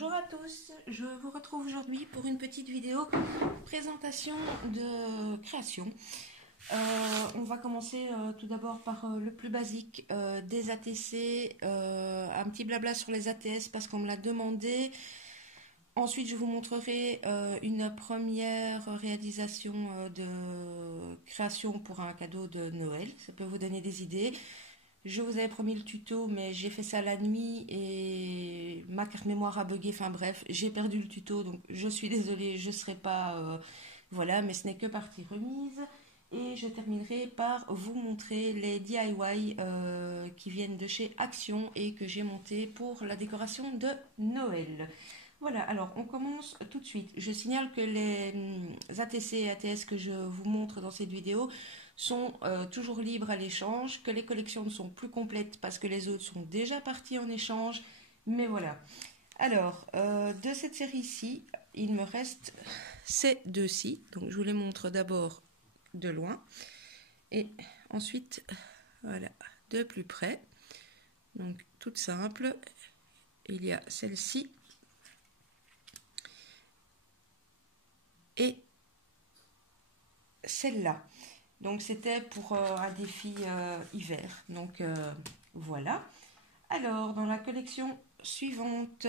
Bonjour à tous, je vous retrouve aujourd'hui pour une petite vidéo présentation de création. On va commencer tout d'abord par le plus basique des ATC, un petit blabla sur les ATS parce qu'on me l'a demandé. Ensuite, je vous montrerai une première réalisation de création pour un cadeau de Noël. Ça peut vous donner des idées. Je vous avais promis le tuto, mais j'ai fait ça la nuit et ma carte mémoire a bugué. Enfin bref, j'ai perdu le tuto, donc je suis désolée, je ne serai pas... voilà, mais ce n'est que partie remise. Et je terminerai par vous montrer les DIY qui viennent de chez Action et que j'ai monté pour la décoration de Noël. Voilà, alors on commence tout de suite. Je signale que les ATC et ATS que je vous montre dans cette vidéo sont toujours libres à l'échange, que les collections ne sont plus complètes parce que les autres sont déjà partis en échange, mais voilà. Alors, de cette série-ci, il me reste ces deux-ci, donc je vous les montre d'abord de loin, et ensuite, voilà, de plus près. Donc, toute simple, il y a celle-ci, et celle-là. Donc c'était pour un défi hiver. Donc voilà. Alors dans la collection suivante,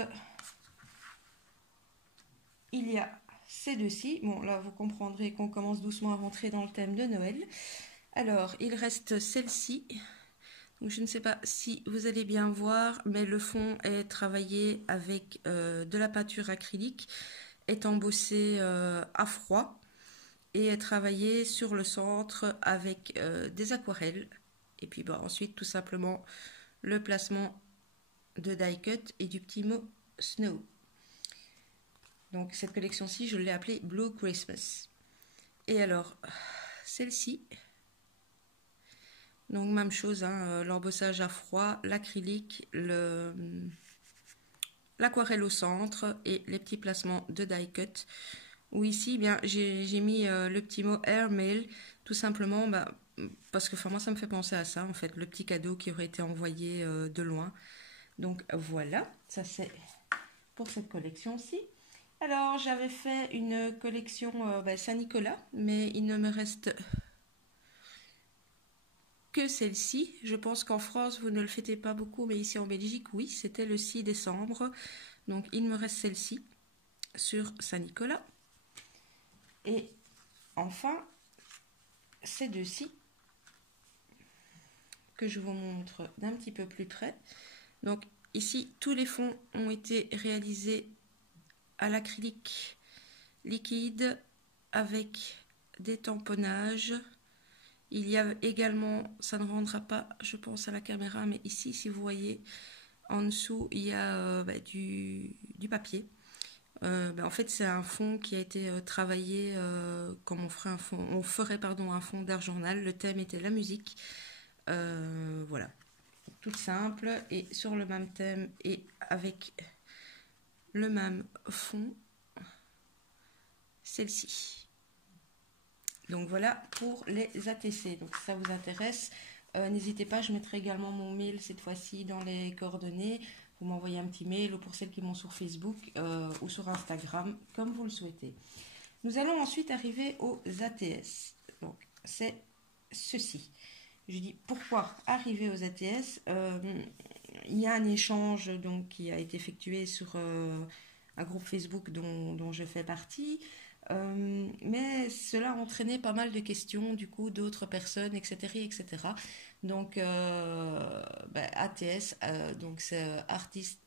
il y a ces deux-ci. Bon là vous comprendrez qu'on commence doucement à rentrer dans le thème de Noël. Alors il reste celle-ci. Donc je ne sais pas si vous allez bien voir, mais le fond est travaillé avec de la peinture acrylique, est embossé à froid et est travaillé sur le centre avec des aquarelles. Et puis bah, ensuite, tout simplement, le placement de die cut et du petit mot Snow. Donc cette collection-ci, je l'ai appelée Blue Christmas. Et alors, celle-ci, donc même chose, hein, l'embossage à froid, l'acrylique, l'aquarelle au centre et les petits placements de die cut. Où ici, bien, j'ai mis le petit mot airmail, tout simplement bah, parce que moi, ça me fait penser à ça, en fait, le petit cadeau qui aurait été envoyé de loin. Donc voilà, ça c'est pour cette collection-ci. Alors, j'avais fait une collection Saint-Nicolas, mais il ne me reste que celle-ci. Je pense qu'en France, vous ne le fêtez pas beaucoup, mais ici en Belgique, oui, c'était le 6 décembre. Donc, il me reste celle-ci sur Saint-Nicolas. Et enfin, ces deux-ci, que je vous montre d'un petit peu plus près. Donc ici, tous les fonds ont été réalisés à l'acrylique liquide avec des tamponnages. Il y a également, ça ne rendra pas, je pense, à la caméra, mais ici, si vous voyez, en dessous, il y a du papier. En fait, c'est un fond qui a été travaillé comme on ferait un fond d'art journal. Le thème était la musique. Voilà, toute simple et sur le même thème et avec le même fond, celle-ci. Donc voilà pour les ATC. Donc si ça vous intéresse, n'hésitez pas, je mettrai également mon mail cette fois-ci dans les coordonnées. Vous m'envoyez un petit mail ou pour celles qui m'ont sur Facebook ou sur Instagram, comme vous le souhaitez. Nous allons ensuite arriver aux ATS. Donc c'est ceci. Je dis pourquoi arriver aux ATS. Il y a un échange donc, qui a été effectué sur un groupe Facebook dont je fais partie. Mais cela a entraîné pas mal de questions du coup d'autres personnes, etc. etc. Donc ATS, donc c'est Artist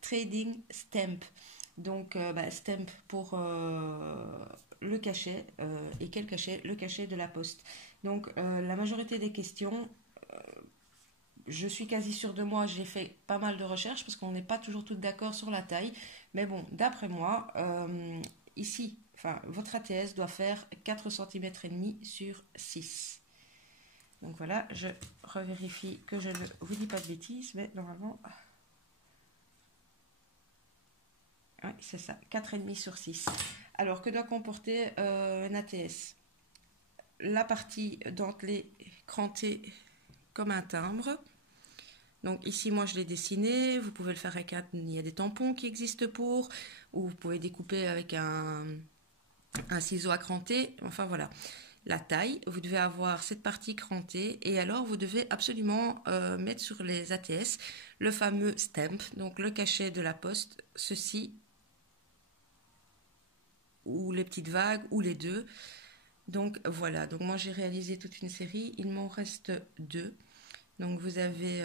Trading Stamp. Donc stamp pour le cachet et quel cachet? Le cachet de la poste. Donc la majorité des questions, je suis quasi sûre de moi, j'ai fait pas mal de recherches parce qu'on n'est pas toujours toutes d'accord sur la taille. Mais bon, d'après moi, ici, votre ATS doit faire 4,5 cm sur 6. Donc voilà, je revérifie que je ne vous dis pas de bêtises, mais normalement... Oui, c'est ça, 4,5 sur 6. Alors, que doit comporter un ATS? La partie dentelée crantée comme un timbre. Donc ici, moi, je l'ai dessiné. Vous pouvez le faire avec il y a des tampons qui existent pour, ou vous pouvez découper avec un ciseau à cranter. Enfin, voilà. La taille, vous devez avoir cette partie crantée et alors vous devez absolument mettre sur les ATS le fameux stamp, donc le cachet de la poste, ceci, ou les petites vagues, ou les deux. Donc voilà, donc moi j'ai réalisé toute une série, il m'en reste 2. Donc vous avez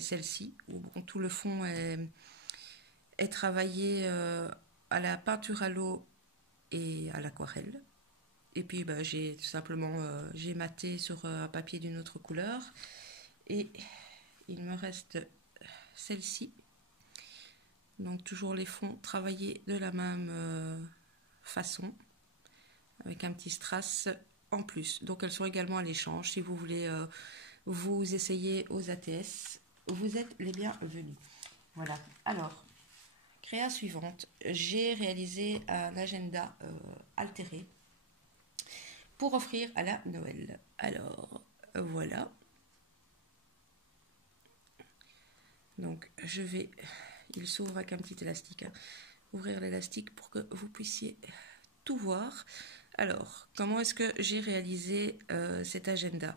celle-ci, où bon, tout le fond est travaillé à la peinture à l'eau et à l'aquarelle. Et puis j'ai tout simplement j'ai maté sur un papier d'une autre couleur. Et il me reste celle-ci. Donc toujours les fonds travaillés de la même façon, avec un petit strass en plus. Donc elles sont également à l'échange. Si vous voulez vous essayer aux ATS, vous êtes les bienvenus. Voilà. Alors, créa suivante. J'ai réalisé un agenda altéré pour offrir à la Noël. Alors, voilà. Donc, il s'ouvre avec un petit élastique. Ouvrir l'élastique pour que vous puissiez tout voir. Alors, comment est-ce que j'ai réalisé cet agenda?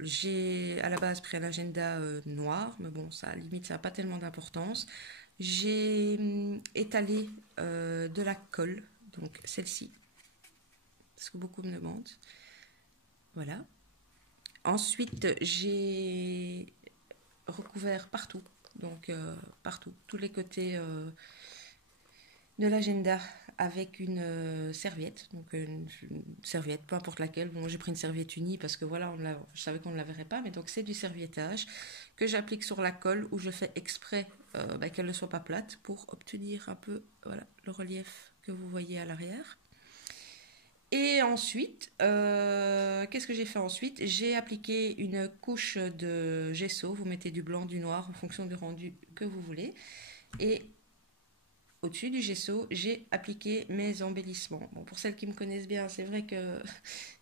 J'ai à la base pris un agenda noir, mais bon, ça limite, ça n'a pas tellement d'importance. J'ai étalé de la colle, donc celle-ci, parce que beaucoup me demandent. Voilà. Ensuite, j'ai recouvert partout, donc partout, tous les côtés de l'agenda avec une serviette, donc une serviette, peu importe laquelle. Bon, j'ai pris une serviette unie parce que voilà, je savais qu'on ne la verrait pas, mais donc c'est du serviettage que j'applique sur la colle où je fais exprès qu'elle ne soit pas plate pour obtenir un peu voilà, le relief que vous voyez à l'arrière. Et ensuite, qu'est-ce que j'ai fait ensuite? J'ai appliqué une couche de gesso. Vous mettez du blanc, du noir en fonction du rendu que vous voulez. Et au-dessus du gesso, j'ai appliqué mes embellissements. Bon, pour celles qui me connaissent bien, c'est vrai que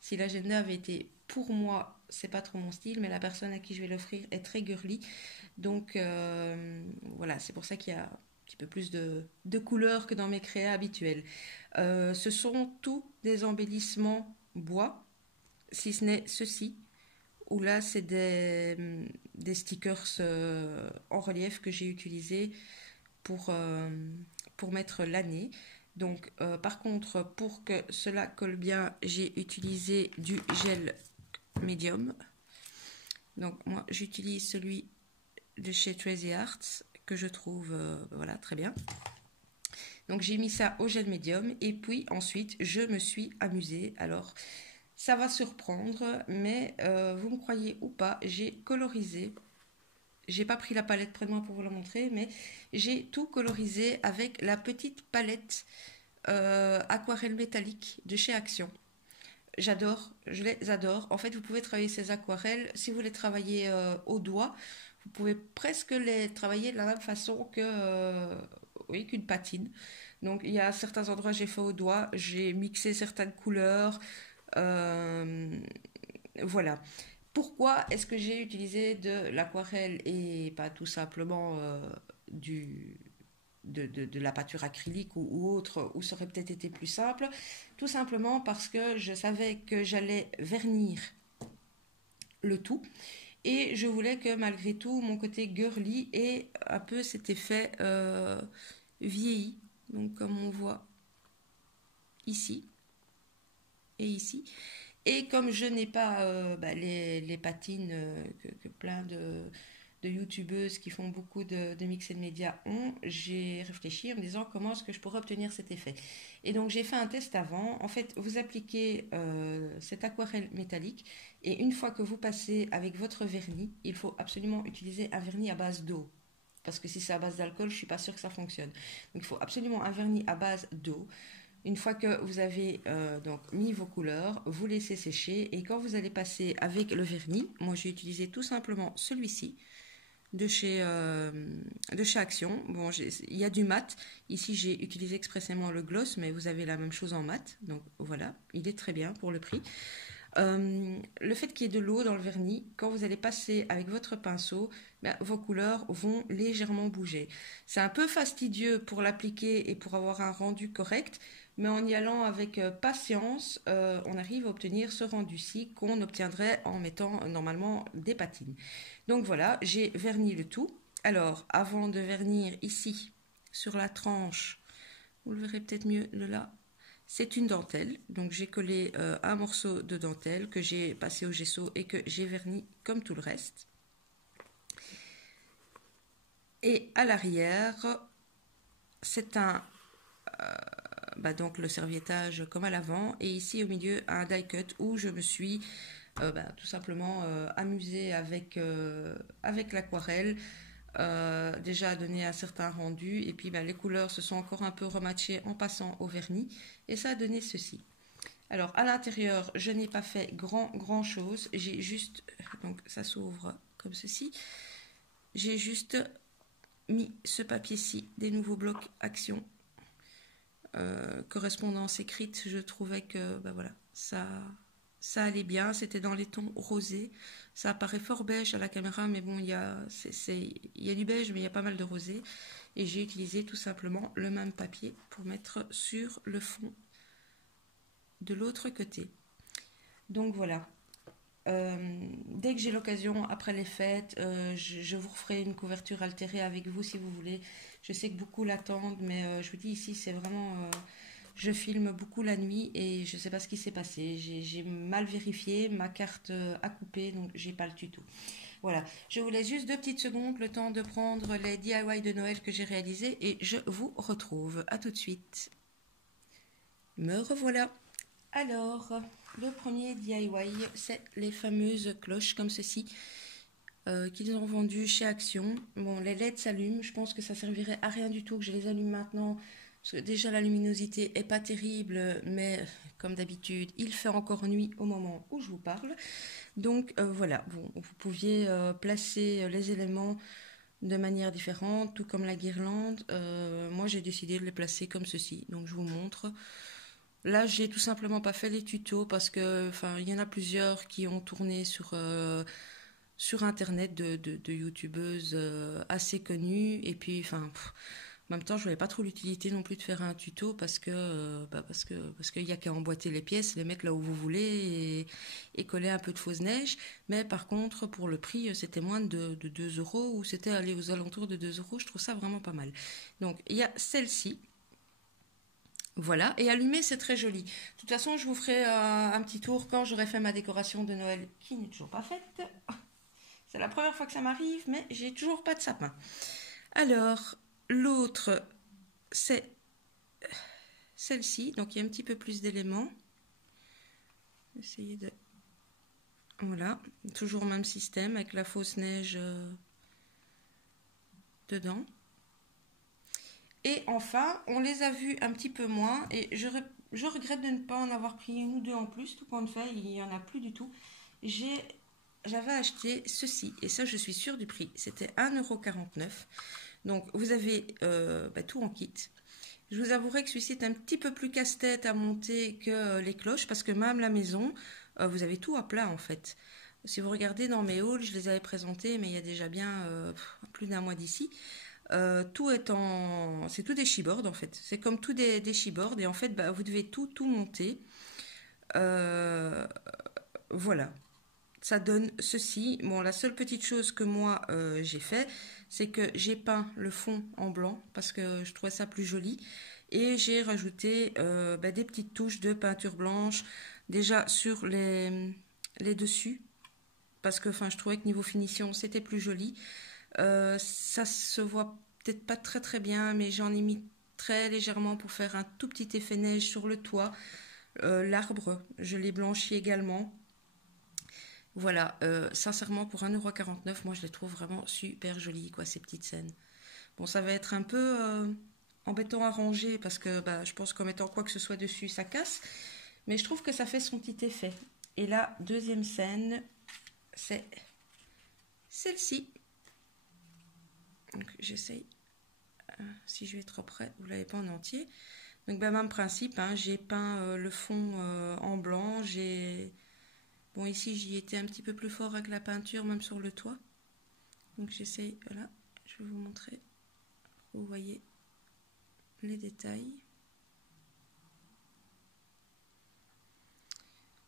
si l'agenda avait été pour moi, c'est pas trop mon style, mais la personne à qui je vais l'offrir est très girly. Donc voilà, c'est pour ça qu'il y a un petit peu plus de couleurs que dans mes créas habituels. Ce sont tous des embellissements bois, si ce n'est ceci, où là c'est des stickers en relief que j'ai utilisés pour mettre l'année. Donc par contre, pour que cela colle bien, j'ai utilisé du gel médium. Donc moi j'utilise celui de chez Tracy Arts que je trouve voilà, très bien. Donc j'ai mis ça au gel médium et puis ensuite je me suis amusée. Alors ça va surprendre, mais vous me croyez ou pas, j'ai colorisé. J'ai pas pris la palette près de moi pour vous la montrer, mais j'ai tout colorisé avec la petite palette aquarelle métallique de chez Action. J'adore, je les adore. En fait, vous pouvez travailler ces aquarelles, si vous les travaillez au doigt, vous pouvez presque les travailler de la même façon qu'une patine. Donc il y a certains endroits j'ai fait au doigt, j'ai mixé certaines couleurs, voilà. Pourquoi est-ce que j'ai utilisé de l'aquarelle et pas tout simplement de la peinture acrylique ou autre, où ça aurait peut-être été plus simple? Tout simplement parce que je savais que j'allais vernir le tout. Et je voulais que malgré tout, mon côté girly ait un peu cet effet vieilli. Donc comme on voit ici et ici. Et comme je n'ai pas les patines que plein de youtubeuses qui font beaucoup de mix et de médias ont, j'ai réfléchi en me disant comment est-ce que je pourrais obtenir cet effet. Et donc j'ai fait un test avant. En fait, vous appliquez cette aquarelle métallique et une fois que vous passez avec votre vernis, il faut absolument utiliser un vernis à base d'eau. Parce que si c'est à base d'alcool, je ne suis pas sûre que ça fonctionne. Donc il faut absolument un vernis à base d'eau. Une fois que vous avez donc mis vos couleurs, vous laissez sécher et quand vous allez passer avec le vernis, moi j'ai utilisé tout simplement celui-ci de chez Action. Bon, il y a du mat. Ici j'ai utilisé expressément le gloss, mais vous avez la même chose en mat. Donc voilà, il est très bien pour le prix. Le fait qu'il y ait de l'eau dans le vernis, quand vous allez passer avec votre pinceau, ben, vos couleurs vont légèrement bouger. C'est un peu fastidieux pour l'appliquer et pour avoir un rendu correct, mais en y allant avec patience, on arrive à obtenir ce rendu-ci qu'on obtiendrait en mettant normalement des patines. Donc voilà, j'ai verni le tout. Alors, avant de vernir ici, sur la tranche, vous le verrez peut-être mieux de là, c'est une dentelle. Donc j'ai collé un morceau de dentelle que j'ai passé au gesso et que j'ai verni comme tout le reste. Et à l'arrière, c'est donc le serviettage comme à l'avant. Et ici au milieu, un die cut où je me suis tout simplement amusée avec l'aquarelle. Déjà à donner un certain rendu et puis les couleurs se sont encore un peu rematchées en passant au vernis et ça a donné ceci. Alors à l'intérieur je n'ai pas fait grand chose, j'ai juste, donc ça s'ouvre comme ceci, j'ai juste mis ce papier-ci des nouveaux blocs action correspondance écrite. Je trouvais que voilà, ça allait bien, c'était dans les tons rosés. Ça apparaît fort beige à la caméra, mais bon, il y a du beige, mais il y a pas mal de rosé. Et j'ai utilisé tout simplement le même papier pour mettre sur le fond de l'autre côté. Donc voilà. Dès que j'ai l'occasion, après les fêtes, je vous referai une couverture altérée avec vous si vous voulez. Je sais que beaucoup l'attendent, mais je vous dis ici, c'est vraiment... je filme beaucoup la nuit et je ne sais pas ce qui s'est passé. J'ai mal vérifié, ma carte a coupé, donc j'ai pas le tuto. Voilà, je vous laisse juste 2 petites secondes, le temps de prendre les DIY de Noël que j'ai réalisés et je vous retrouve. À tout de suite. Me revoilà. Alors, le premier DIY, c'est les fameuses cloches comme ceci qu'ils ont vendues chez Action. Bon, les LED s'allument, je pense que ça servirait à rien du tout que je les allume maintenant. Parce que déjà la luminosité est pas terrible, mais comme d'habitude, il fait encore nuit au moment où je vous parle. Donc voilà, bon, vous pouviez placer les éléments de manière différente, tout comme la guirlande. Moi j'ai décidé de les placer comme ceci, donc je vous montre. Là, j'ai tout simplement pas fait les tutos parce que, il y en a plusieurs qui ont tourné sur internet de youtubeuses assez connues et puis, en même temps, je voyais pas trop l'utilité non plus de faire un tuto parce qu'il y a qu'à emboîter les pièces, les mettre là où vous voulez et coller un peu de fausse neige. Mais par contre, pour le prix, c'était moins de 2 euros ou c'était aller aux alentours de 2 euros. Je trouve ça vraiment pas mal. Donc, il y a celle-ci. Voilà, et allumer, c'est très joli. De toute façon, je vous ferai un petit tour quand j'aurai fait ma décoration de Noël, qui n'est toujours pas faite. C'est la première fois que ça m'arrive, mais j'ai toujours pas de sapin. Alors, l'autre, c'est celle-ci. Donc, il y a un petit peu plus d'éléments. Essayer de... Voilà, toujours le même système avec la fausse neige dedans. Et enfin, on les a vus un petit peu moins et je regrette de ne pas en avoir pris une ou deux en plus. Tout compte fait, il n'y en a plus du tout. J'avais acheté ceci et ça, je suis sûre du prix. C'était 1,49 €. Donc, vous avez tout en kit. Je vous avouerai que celui-ci est un petit peu plus casse-tête à monter que les cloches parce que même la maison, vous avez tout à plat en fait. Si vous regardez dans mes hauls, je les avais présentés, mais il y a déjà bien plus d'un mois d'ici. Tout est c'est tout des chiboards en fait. C'est comme tout des chiboards et en fait, vous devez tout monter. Voilà. Ça donne ceci. Bon, la seule petite chose que moi j'ai fait, c'est que j'ai peint le fond en blanc parce que je trouvais ça plus joli. Et j'ai rajouté des petites touches de peinture blanche déjà sur les dessus. Parce que je trouvais que niveau finition, c'était plus joli. Ça se voit peut-être pas très très bien, mais j'en ai mis très légèrement pour faire un tout petit effet neige sur le toit. L'arbre, je l'ai blanchi également. Voilà, sincèrement pour 1,49 €, moi je les trouve vraiment super jolies, quoi, ces petites scènes. Bon, ça va être un peu embêtant à ranger parce que je pense qu'en mettant quoi que ce soit dessus, ça casse. Mais je trouve que ça fait son petit effet. Et la deuxième scène, c'est celle-ci. Donc j'essaye, si je vais trop près, vous ne l'avez pas en entier. Donc même principe, j'ai peint le fond en blanc, j'ai Bon, ici, j'y étais un petit peu plus fort avec la peinture, même sur le toit. Donc, j'essaye, voilà, je vais vous montrer. Vous voyez les détails.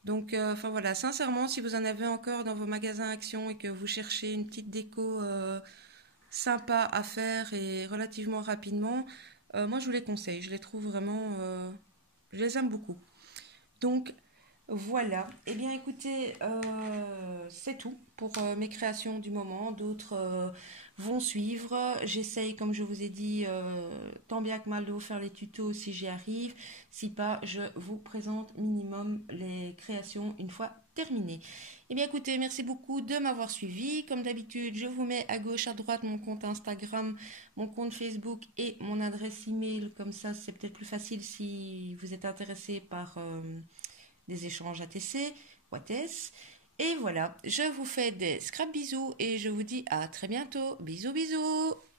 Donc, enfin voilà, sincèrement, si vous en avez encore dans vos magasins Action et que vous cherchez une petite déco sympa à faire et relativement rapidement, moi je vous les conseille. Je les trouve vraiment, je les aime beaucoup. Donc voilà. Eh bien écoutez, c'est tout pour mes créations du moment. D'autres vont suivre. J'essaye, comme je vous ai dit, tant bien que mal de vous faire les tutos si j'y arrive. Si pas, je vous présente minimum les créations une fois terminées. Eh bien écoutez, merci beaucoup de m'avoir suivi. Comme d'habitude, je vous mets à gauche, à droite mon compte Instagram, mon compte Facebook et mon adresse email. Comme ça, c'est peut-être plus facile si vous êtes intéressé par des échanges ATC, WATS. Et voilà, je vous fais des scrap bisous et je vous dis à très bientôt. Bisous bisous.